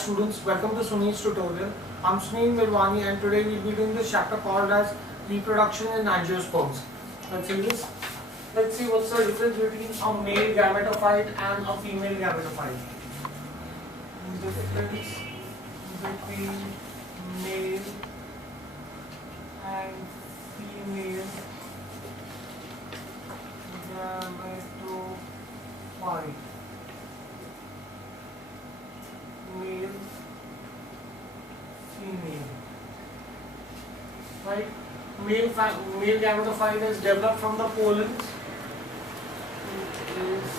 Students, welcome to Sunil's tutorial. I'm Sunil Mirwani and today we'll be doing this chapter called as reproduction in angiosperms. Let's see this. Let's see what's the difference between a male gametophyte and a female gametophyte. Difference between male and female gametophyte. Male, female, right? Male gametophyte is developed from the pollens. It is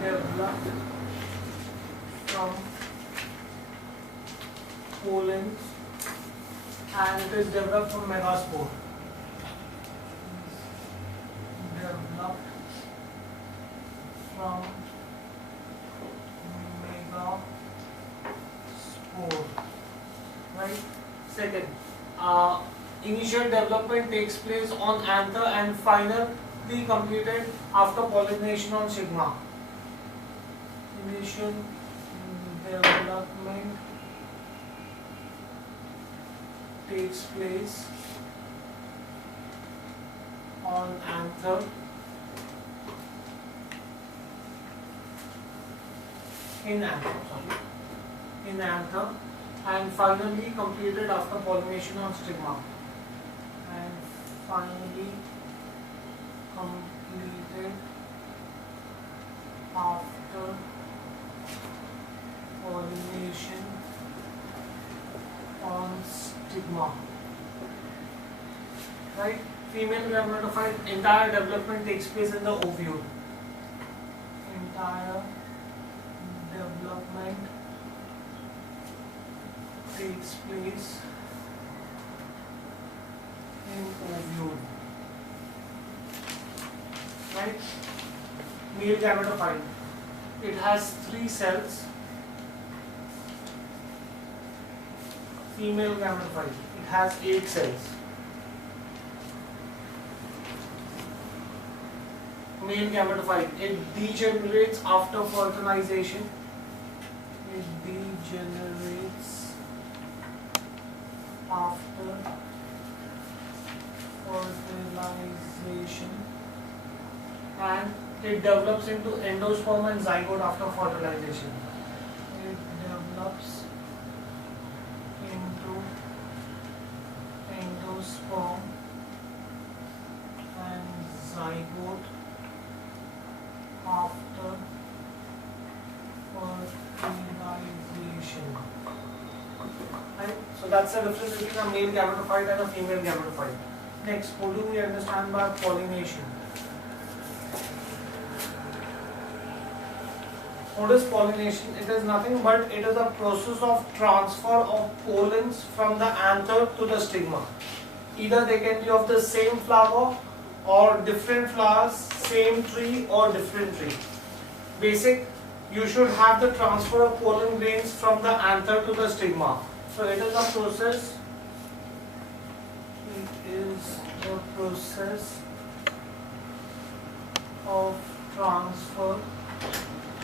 developed from pollens and it is developed from megaspore. Developed from spore, right? Second, initial development takes place on anther and finally completed after pollination on stigma. Initial development takes place on anther in anther and finally completed after pollination on stigma. And finally completed after pollination on stigma. Right? Female gametophyte, entire development takes place in the ovule. Entire development takes place in ovule. Right? Male gametophyte. It has 3 cells. Female gametophyte. It has 8 cells. Male gametophyte. It degenerates after fertilization. It degenerates after fertilization and it develops into endosperm and zygote after fertilization. It develops into endosperm and zygote after fertilization. Right? So that's the difference between a male gametophyte and a female gametophyte. Next, what do we understand by pollination? What is pollination? It is nothing but it is a process of transfer of pollens from the anther to the stigma. Either they can be of the same flower or different flowers, same tree or different tree. Basic, you should have the transfer of pollen grains from the anther to the stigma. So it is a process. It is a process of transfer.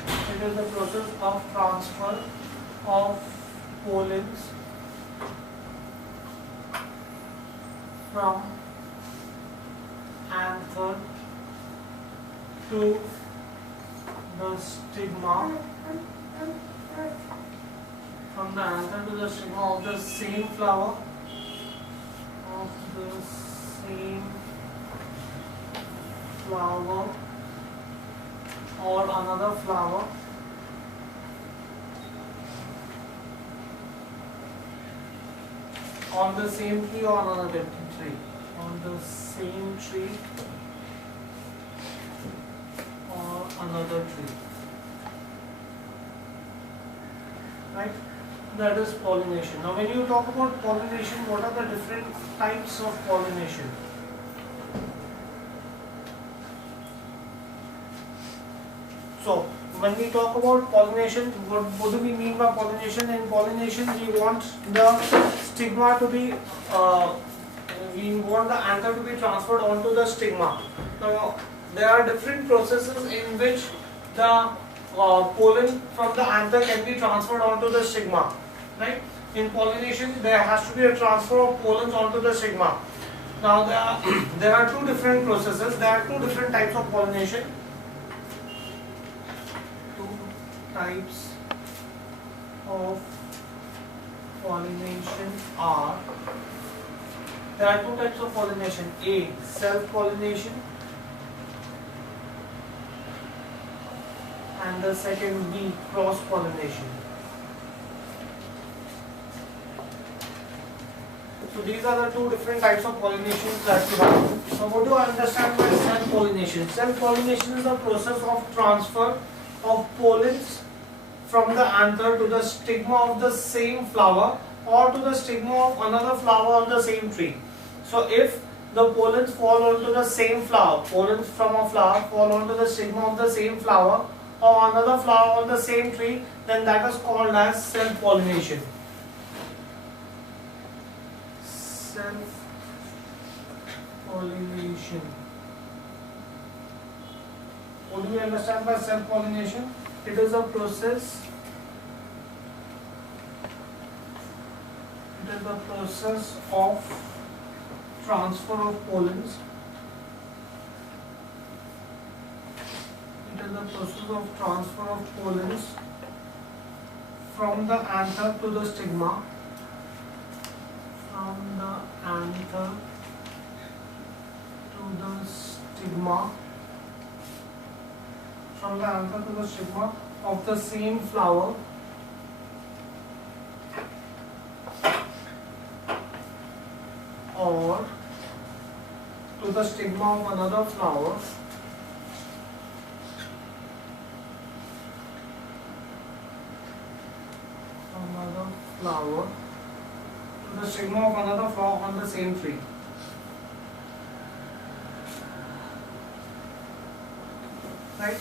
It is a process of transfer of pollens from anther to the stigma. From the anther to the stigma of the same flower, or another flower on the same tree or another different tree, on the same tree or another tree. Right? That is pollination. Now when you talk about pollination, what are the different types of pollination? So when we talk about pollination, what do we mean by pollination? In pollination, we want the stigma to be, we want the anther to be transferred onto the stigma. Now there are different processes in which the pollen from the anther can be transferred onto the stigma, right? In pollination, there has to be a transfer of pollens onto the stigma. Now there are two different processes. There are two different types of pollination. Two types of pollination are. There are two types of pollination. A, self-pollination, and the second B, cross-pollination. So these are the two different types of pollinations that you have. So what do I understand by self-pollination? Self-pollination is the process of transfer of pollens from the anther to the stigma of the same flower or to the stigma of another flower on the same tree. So if the pollens fall onto the same flower, pollens from a flower fall onto the stigma of the same flower or another flower on the same tree, then that is called as self-pollination. Self-pollination. What do we understand by self-pollination? It is a process. It is the process of transfer of pollens. It is the process of transfer of pollens from the anther to the stigma. From the anther to the stigma. From the anther to the stigma of the same flower or to the stigma of another flower to the stigma of another flower on the same tree. Right?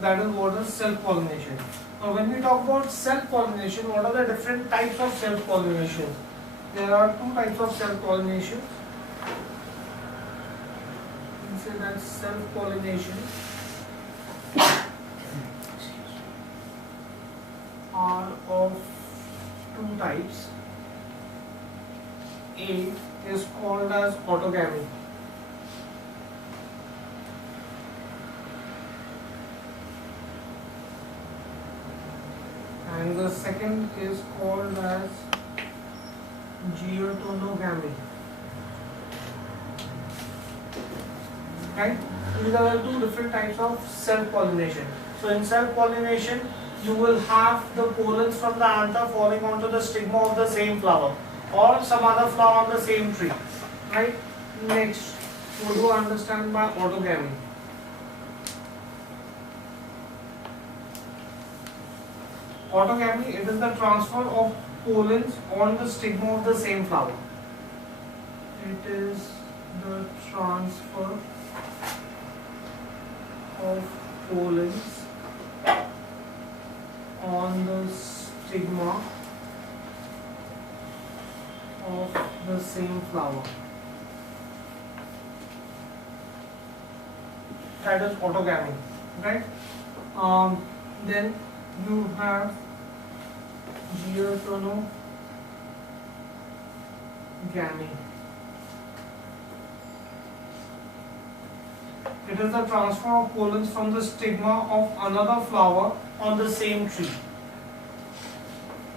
That is what is self-pollination. Now when we talk about self-pollination, what are the different types of self-pollination? There are two types of self-pollination. We say that self-pollination are of two types. A is called as autogamy. And the second is called as geotonogamy. Right? These are the two different types of self-pollination. So in self-pollination, you will have the pollens from the anther falling onto the stigma of the same flower or some other flower on the same tree. Right? Next, what do you understand by autogamy? Autogamy, it is the transfer of pollens on the stigma of the same flower. It is the transfer of pollens on the stigma of the same flower. That is autogamy, right? Then you have geotonogamy. It is the transfer of pollens from the stigma of another flower on the same tree.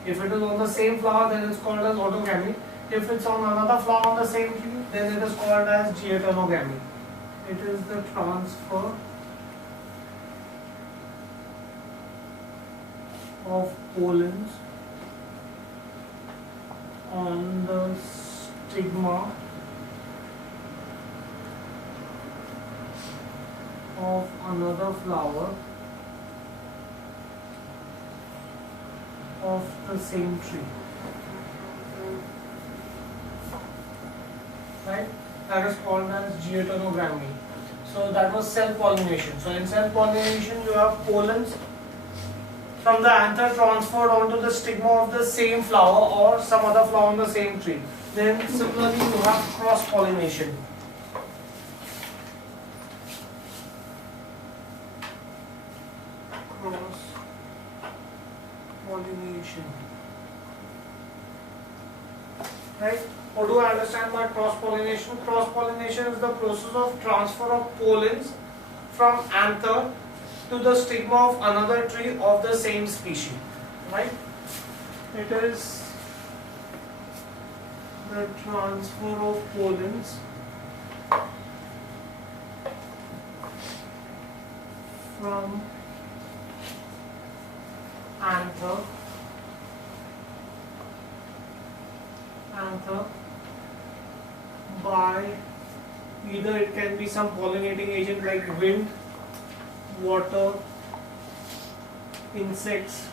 If it is on the same flower, then it's called as autogamy. If it's on another flower on the same tree, then it is called as geotonogamy. It is the transfer of pollens on the stigma of another flower of the same tree. Right? That is called as geotonogamy. So that was self-pollination. So in self-pollination, you have pollens from the anther transferred onto the stigma of the same flower or some other flower on the same tree. Then similarly, you have cross-pollination. Cross pollination. Right? What do I understand by cross-pollination? Cross-pollination is the process of transfer of pollens from anther to the stigma of another tree of the same species. Right? It is the transfer of pollens from anther by either it can be some pollinating agent like wind, water, insects,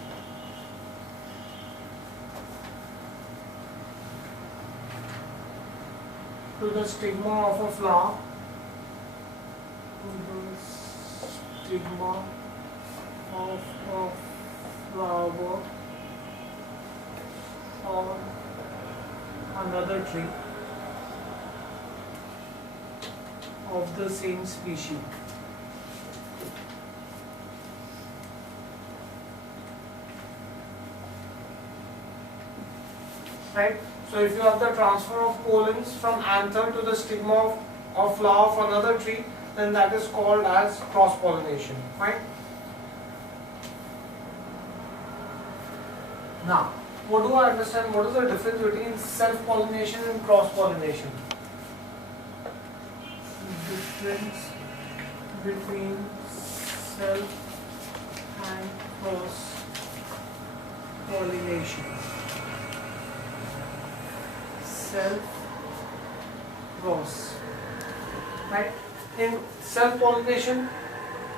to the stigma of a flower, stigma of a flower or another tree of the same species. Right? So if you have the transfer of pollens from anther to the stigma of flower of another tree, then that is called as cross-pollination. Right? Now, what do I understand? What is the difference between self-pollination and cross-pollination? Difference between self and cross-pollination. Self-cross. Right? In self-pollination,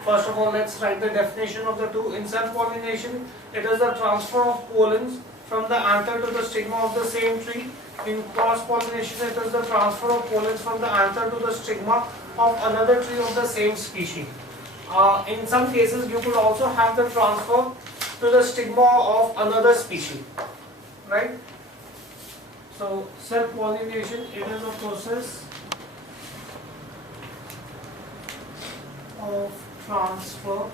first of all, let's write the definition of the two. In self-pollination, it is the transfer of pollens from the anther to the stigma of the same tree. In cross-pollination, it is the transfer of pollens from the anther to the stigma of another tree of the same species. In some cases, you could also have the transfer to the stigma of another species. Right? So, self-pollination, it is a process of transfer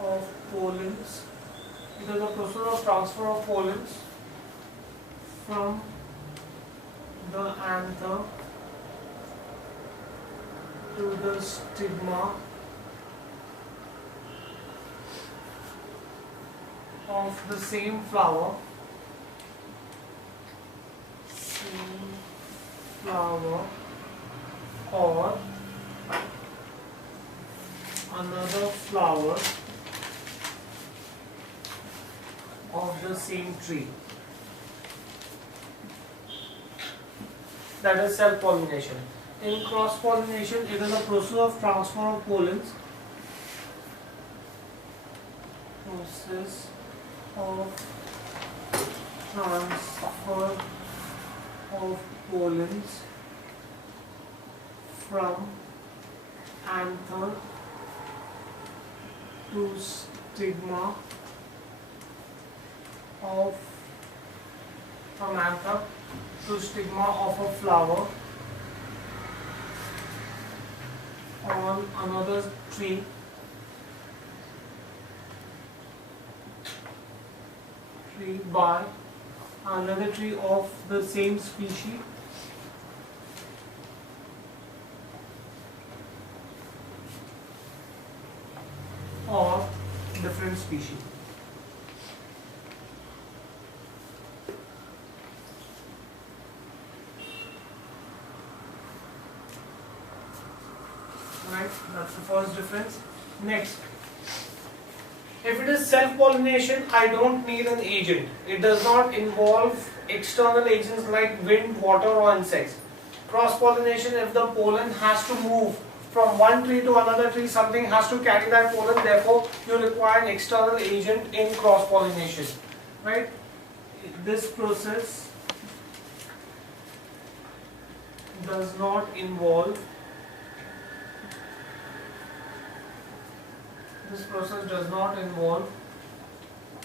of pollens. It is a process of transfer of pollens from the anther to the stigma of the same flower, or another flower of the same tree. That is self-pollination. In cross-pollination, it is a process of transfer of pollens. Process of transfer of pollens from anther to stigma of anther to stigma of a flower on another tree by another tree of the same species or different species. Right, that's the first difference. Next, if it is self-pollination, I don't need an agent. It does not involve external agents like wind, water or insects. Cross-pollination, if the pollen has to move from one tree to another tree, something has to carry that pollen, therefore you require an external agent in cross-pollination. Right? This process does not involve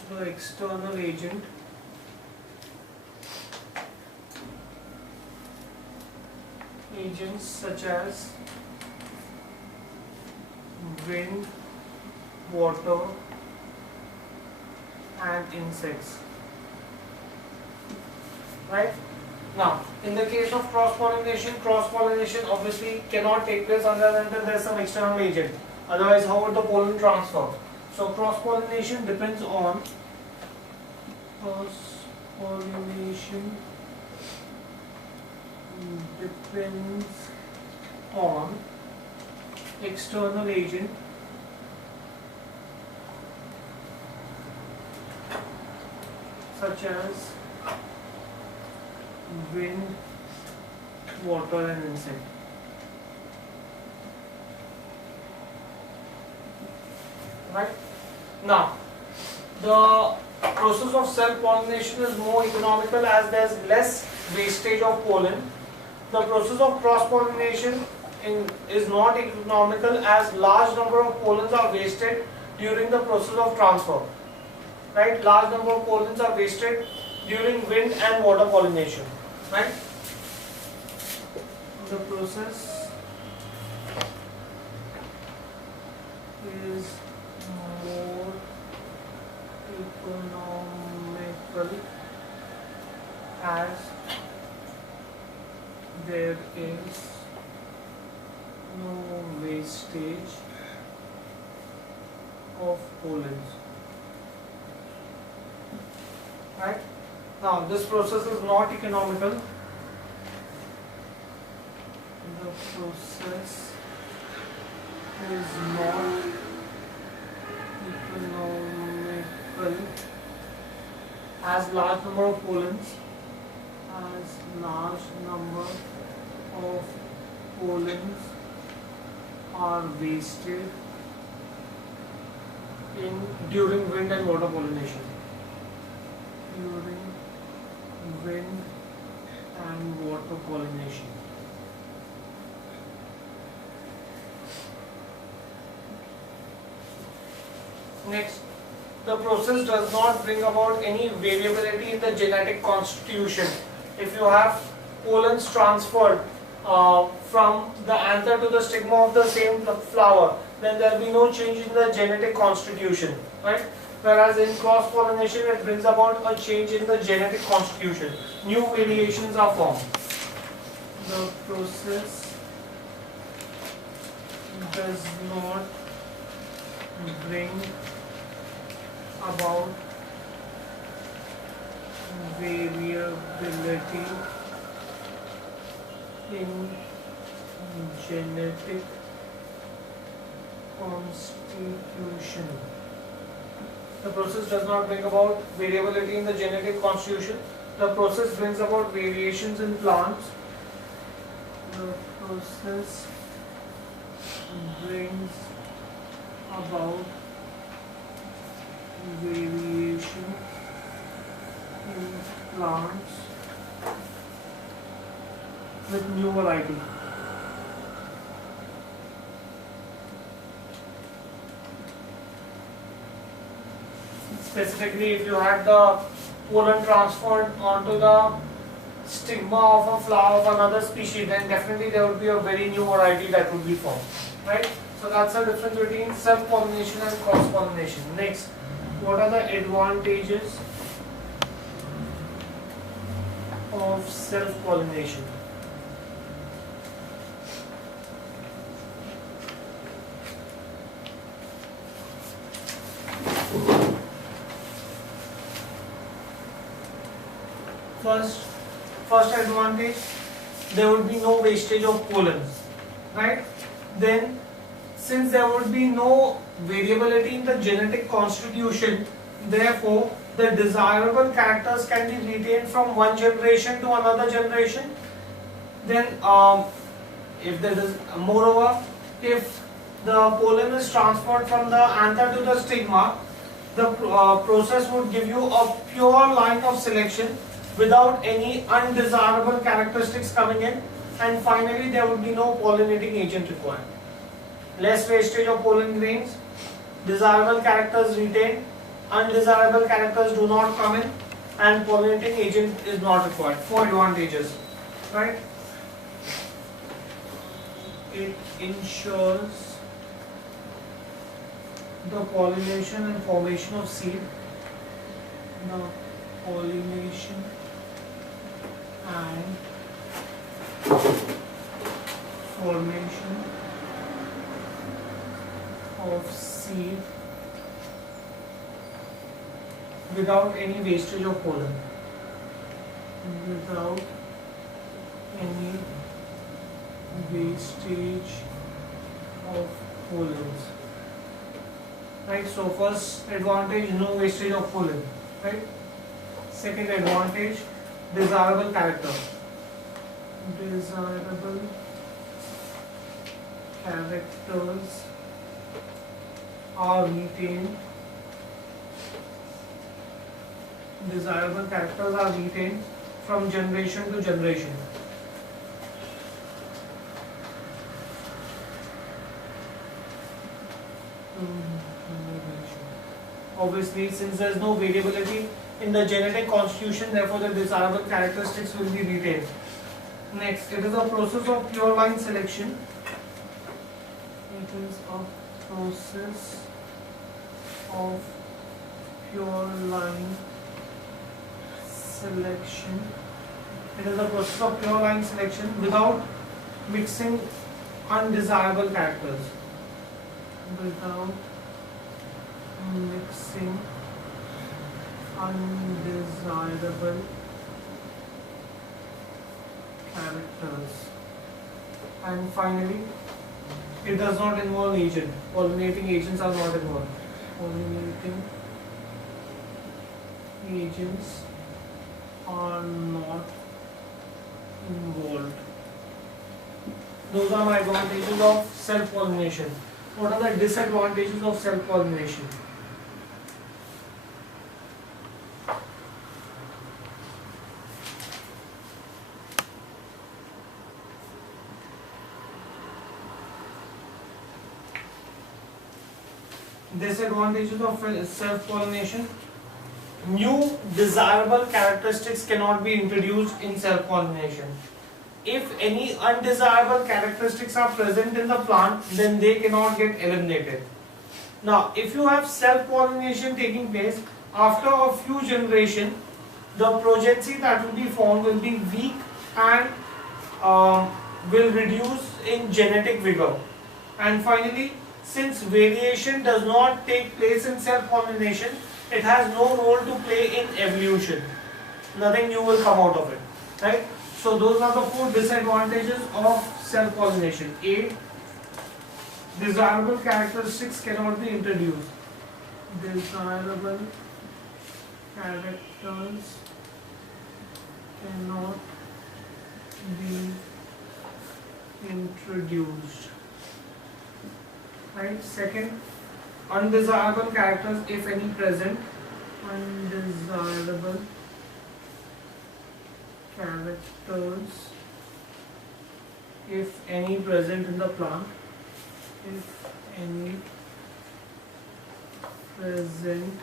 the external agent agents such as wind, water and insects. Right? Now, in the case of cross-pollination obviously cannot take place unless there is some external agent. Otherwise, how would the pollen transfer? So, cross-pollination depends on external agent such as wind, water and insect. Right? Now, the process of self-pollination is more economical as there is less wastage of pollen. The process of cross-pollination is not economical as large number of pollens are wasted during the process of transfer. Right? Large number of pollens are wasted during wind and water pollination. Right? The process is more economical as there is no wastage of pollens. Right? Now this process is not economical. The process is not economical as large number of pollens are wasted during wind and water pollination. Next, the process does not bring about any variability in the genetic constitution. If you have pollens transferred from the anther to the stigma of the same flower, then there will be no change in the genetic constitution, right? Whereas in cross-pollination, it brings about a change in the genetic constitution. New variations are formed. The process does not bring about variability in genetic constitution. The process does not bring about variability in the genetic constitution. The process brings about variations in plants. The process brings about variation in plants with new variety. Specifically, if you had the pollen transferred onto the stigma of a flower of another species, then definitely there would be a very new variety that would be formed, right? So that's the difference between self-pollination and cross-pollination. Next, what are the advantages of self-pollination? First advantage, there would be no wastage of pollens, right? Then, since there would be no variability in the genetic constitution, therefore the desirable characters can be retained from one generation to another generation. Then, if there is moreover, if the pollen is transferred from the anther to the stigma, the process would give you a pure line of selection without any undesirable characteristics coming in, and finally there would be no pollinating agent required. Less wastage of pollen grains, desirable characters retained, undesirable characters do not come in, and pollinating agent is not required. 4 advantages, right? It ensures the pollination and formation of seed. the pollination and formation of seed without any wastage of pollen. Without any wastage of pollens. Right, so first advantage, no wastage of pollen. Right. Second advantage, desirable character. Desirable characters are retained. Desirable characters are retained from generation to generation. Obviously, since there is no variability in the genetic constitution, therefore the desirable characteristics will be retained. Next, it is a process of pure line selection. It is a process of pure line selection. It is a process of pure line selection without mixing undesirable characters. Without mixing undesirable characters. And finally, it does not involve agent. Pollinating agents are not involved. Pollinating agents are not involved. Those are my advantages of self-pollination. What are the disadvantages of self-pollination? Disadvantages of self-pollination. New desirable characteristics cannot be introduced in self-pollination. If any undesirable characteristics are present in the plant, then they cannot get eliminated. Now, if you have self-pollination taking place, after a few generations, the progeny that will be formed will be weak and will reduce in genetic vigor. And finally, since variation does not take place in self-pollination, it has no role to play in evolution. Nothing new will come out of it, right? So those are the 4 disadvantages of self-pollination. A, desirable characteristics cannot be introduced. Desirable characters cannot be introduced. Right. Second, undesirable characters, if any present, undesirable characters, if any present in the plant, if any present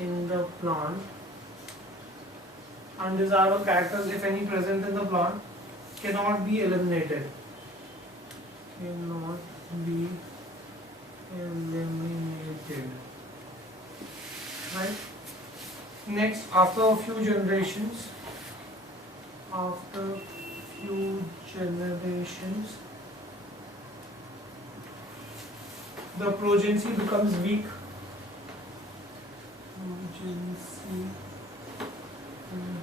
in the plant, undesirable characters, if any present in the plant, cannot be eliminated. Cannot be eliminated. Right? Next, after a few generations, the progeny becomes weak. Progeny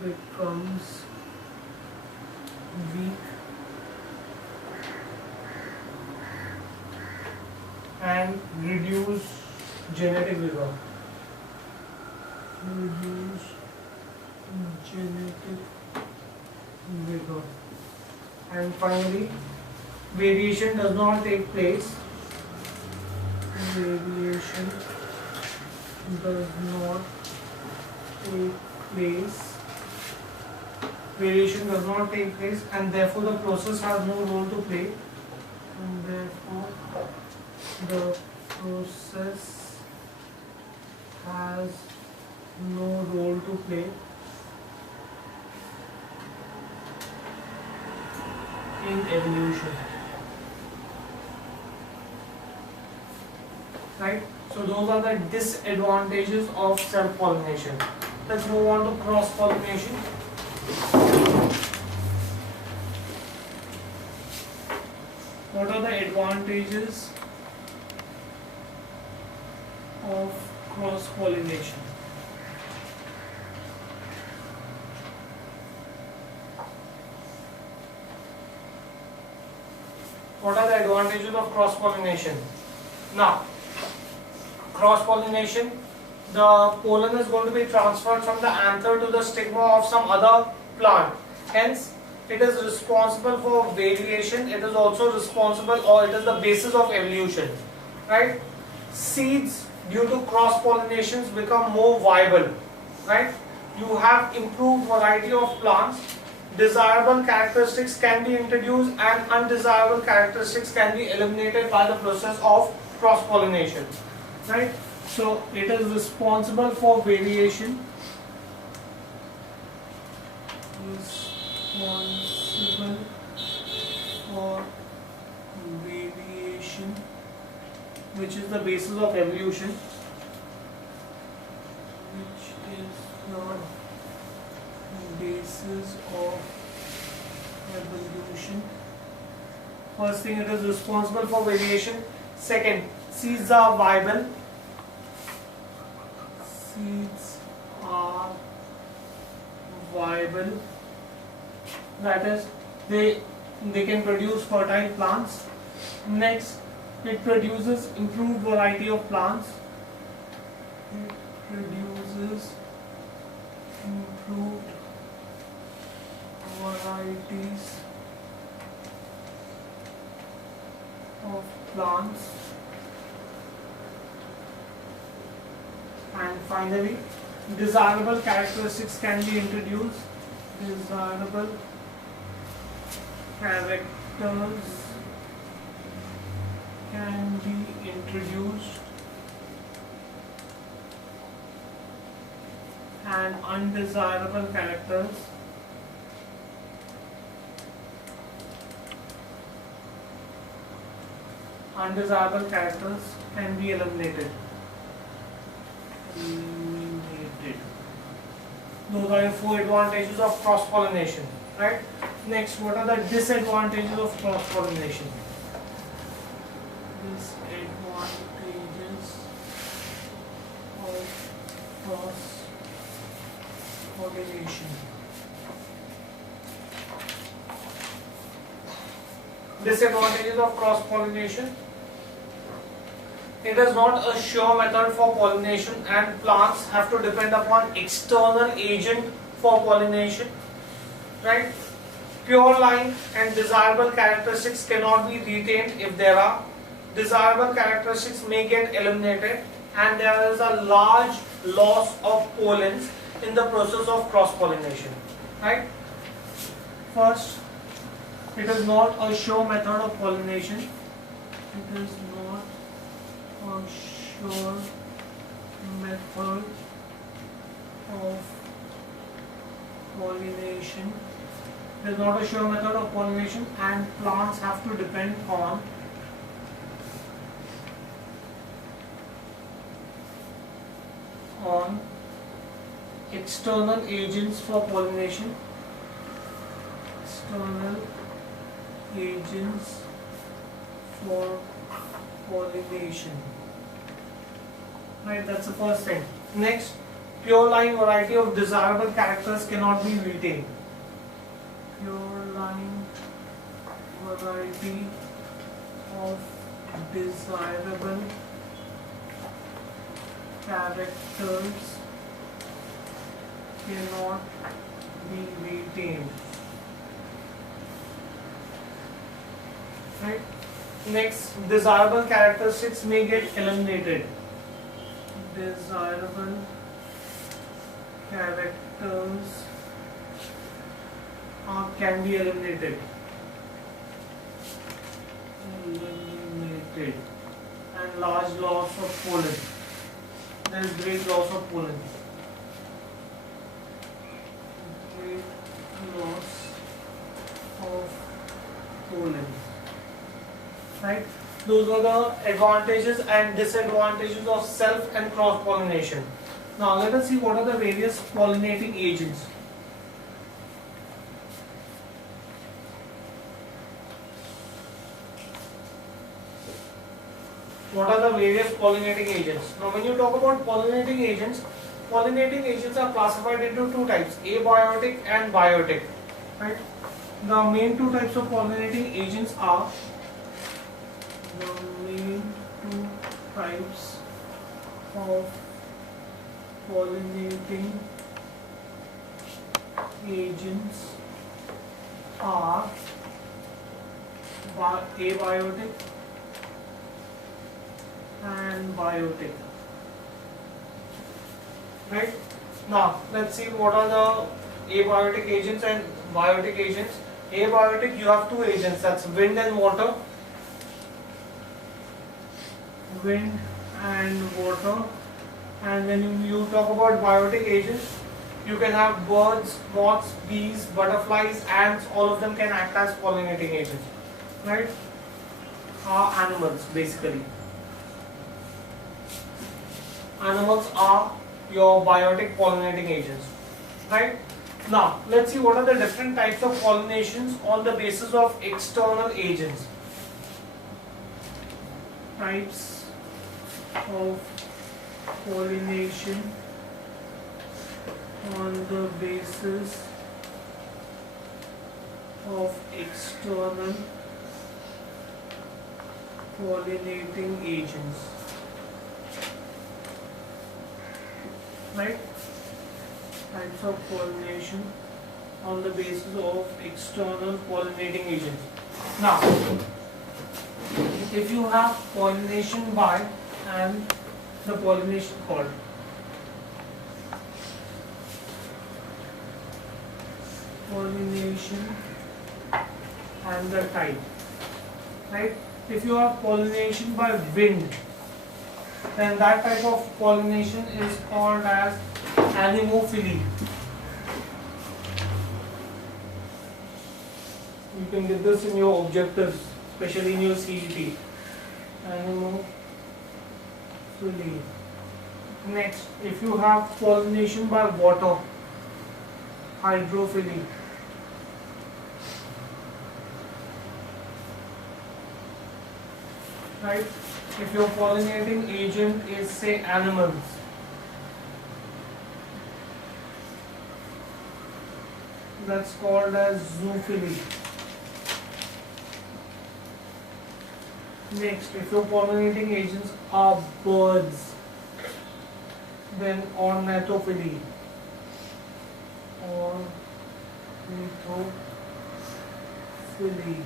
becomes weak and reduce genetic vigor. Reduce genetic vigor. And finally, variation does not take place. Variation does not take place. Variation does not take place, and therefore the process has no role to play. And therefore the process has no role to play in evolution. Right? So those those are the disadvantages of self-pollination. Let's move on to cross-pollination. What are the advantages of cross-pollination? What are the advantages of cross-pollination? Now, cross-pollination, the pollen is going to be transferred from the anther to the stigma of some other plant. Hence, it is responsible for variation. It is also responsible, or it is the basis of evolution. Right? Seeds, due to cross-pollinations, become more viable. Right? You have improved variety of plants. Desirable characteristics can be introduced and undesirable characteristics can be eliminated by the process of cross-pollination. Right? So it is responsible for variation. Responsible for variation, which is the basis of evolution. Which is the basis of evolution. First thing, it is responsible for variation. Second, seeds are viable. Seeds are viable. That is, they can produce fertile plants. Next, it produces improved variety of plants. It produces improved varieties of plants. And finally, desirable characteristics can be introduced. Desirable characters can be introduced, and undesirable characters can be eliminated. Those are the 4 advantages of cross-pollination, right? Next, what are the disadvantages of cross-pollination? Disadvantages of cross-pollination. Disadvantages of cross-pollination. It is not a sure method for pollination and plants have to depend upon external agent for pollination. Right? Pure line and desirable characteristics cannot be retained if there are. Desirable characteristics may get eliminated and there is a large loss of pollens in the process of cross-pollination. Right? First, it is not a sure method of pollination. It is not a sure method of pollination. It is not a sure method of pollination and plants have to depend on external agents for pollination. External agents for pollination. Right, that's the first thing. Next, pure line variety of desirable characters cannot be retained. Pure line variety of desirable characters cannot be retained. Right? Next, desirable characteristics may get eliminated. Desirable characters can be eliminated. And large loss of pollen. There is great loss of pollen. Great loss of pollen. Right? Those are the advantages and disadvantages of self and cross pollination. Now let us see what are the various pollinating agents. What are the various pollinating agents? Now when you talk about pollinating agents are classified into two types, abiotic and biotic. Right? The main two types of pollinating agents are abiotic and biotic. Right? Now let's see what are the abiotic agents and biotic agents. Abiotic, you have two agents, that's wind and water. Wind and water. And when you talk about biotic agents, you can have birds, moths, bees, butterflies, ants, all of them can act as pollinating agents. Right? Animals basically. Animals are your biotic pollinating agents. Right? Now, let's see what are the different types of pollinations on the basis of external agents. Types of pollination on the basis of external pollinating agents. Right? Types of pollination on the basis of external pollinating agents. Now, if you have pollination by and the pollination called. Pollination and the type. Right? If you have pollination by wind, then that type of pollination is called as anemophily. You can get this in your objectives, especially in your CET. Anemophily. Next, if you have pollination by water, hydrophily. Right? If your pollinating agent is, say, animals, that's called as zoophily. Next, if your pollinating agents are birds, then ornithophily. Ornithophily.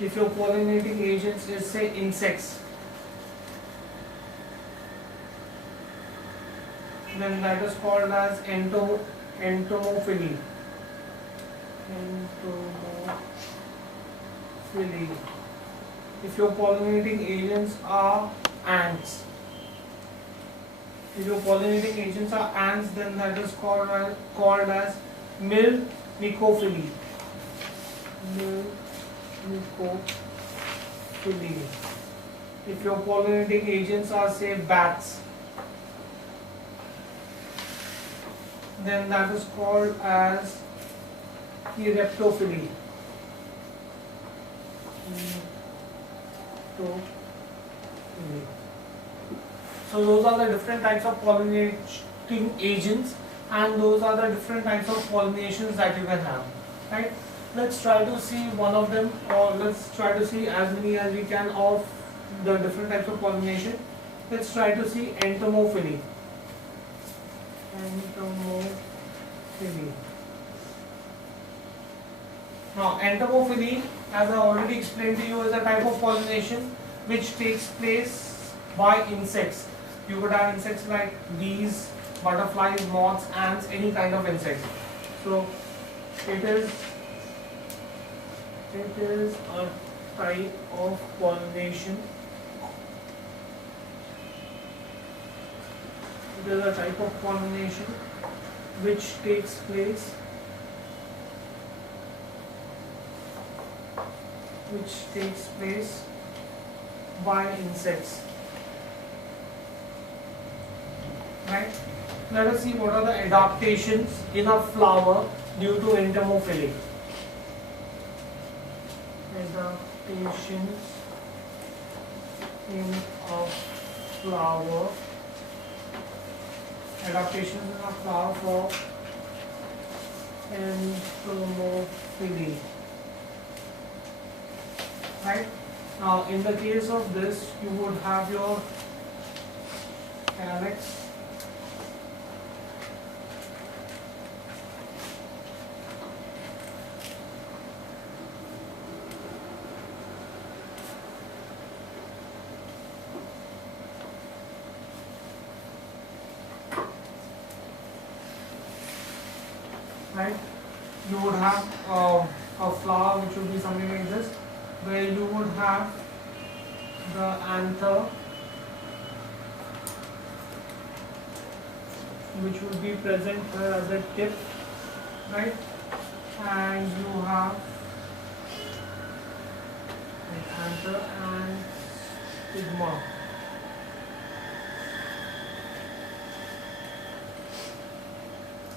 If your pollinating agents is, say, insects, then that is called as entomophily. Entomophily. If your pollinating agents are ants, then that is called as myrmecophily. Myrmecophily. If your pollinating agents are, say, bats, then that is called as reptophily. So those are the different types of pollinating agents, and those are the different types of pollinations that you can have. Right? Let's try to see one of them, or let's try to see as many as we can of the different types of pollination. Let's try to see entomophily. Entomophily. Now, entomophily, as I already explained to you, is a type of pollination which takes place by insects. You could have insects like bees, butterflies, moths, ants, any kind of insect. So, it is a type of pollination. It is a type of pollination which takes place by insects. Right? Let us see what are the adaptations in a flower due to entomophily. Adaptations in a flower. Adaptations in a flower for entomophily. Right? Now, in the case of this, you would have your calyx. Right? You would have a flower which would be something like this, where you would have the anther, which would be present here as a tip, right? And you have an anther and stigma.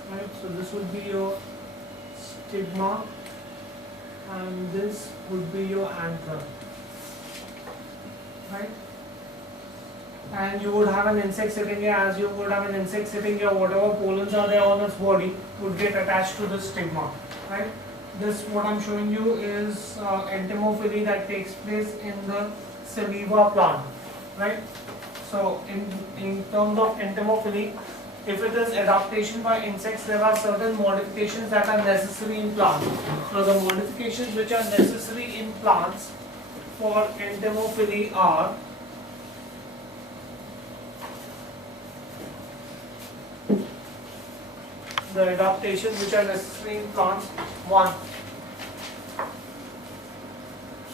Right, so this would be your stigma and this would be your anther. Right? And you would have an insect sitting here, as you would have an insect sitting here, whatever pollens are there on its body would get attached to the stigma. Right? This, what I'm showing you, is entomophily that takes place in the saliva plant. Right? So in terms of entomophily, if it is adaptation by insects, there are certain modifications that are necessary in plants. So the modifications which are necessary in plants for entomophily are the adaptations which are necessary in plants. One,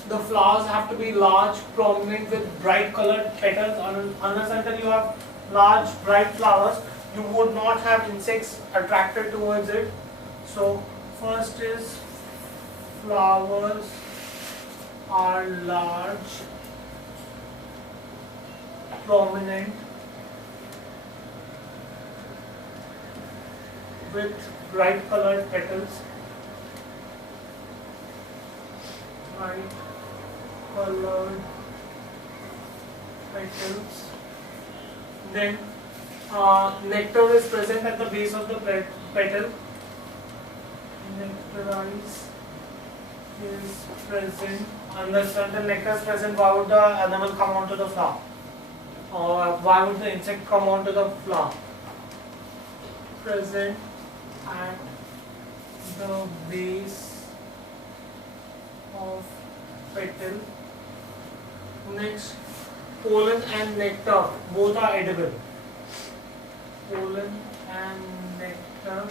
the flowers have to be large, prominent with bright colored petals. Unless until you have large, bright flowers, you would not have insects attracted towards it. So first is flowers are large, prominent, with bright colored petals. Bright colored petals. Then nectar is present at the base of the petal. Nectarize is present. Unless until nectar is present, why would the animal come onto the flower? Or why would the insect come onto the flower? Present at the base of petal. Next, pollen and nectar both are edible. Pollen and nectar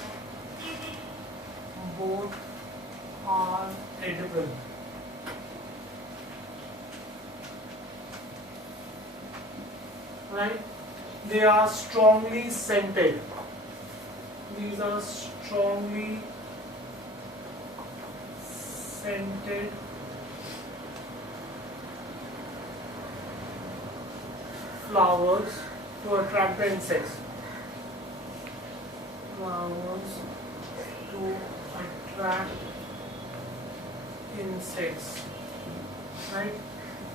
both are edible. Right? They are strongly scented. These are strongly scented flowers to attract the insects. Flowers to attract insects. Right?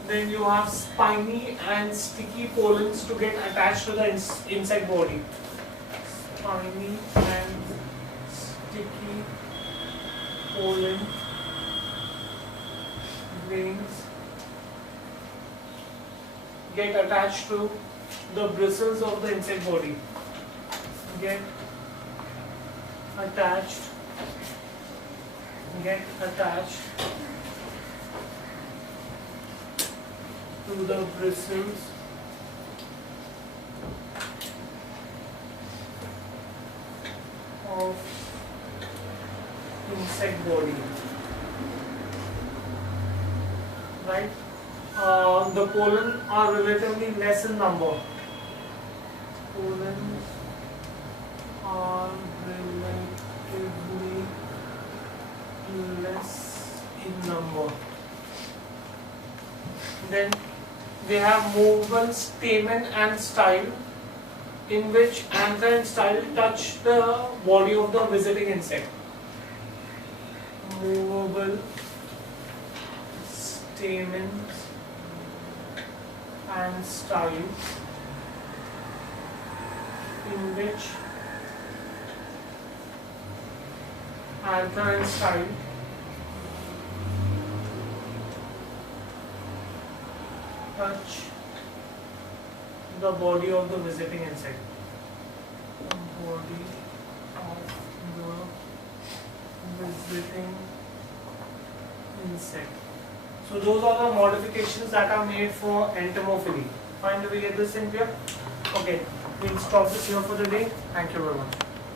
Then you have spiny and sticky pollens to get attached to the insect body. Spiny and sticky pollen grains get attached to the bristles of the insect body. Get attached to the bristles of insect body. Right? The pollen are relatively less in number. Pollens are relatively less in number. Then they have movable stamen and style, in which anther and style touch the body of the visiting insect. Movable stamens and styles, in which anther and style touch the body of the visiting insect. Body of the visiting insect. So those are the modifications that are made for entomophily. Fine, do we get this in clear? Okay, we'll stop this here for the day. Thank you very much.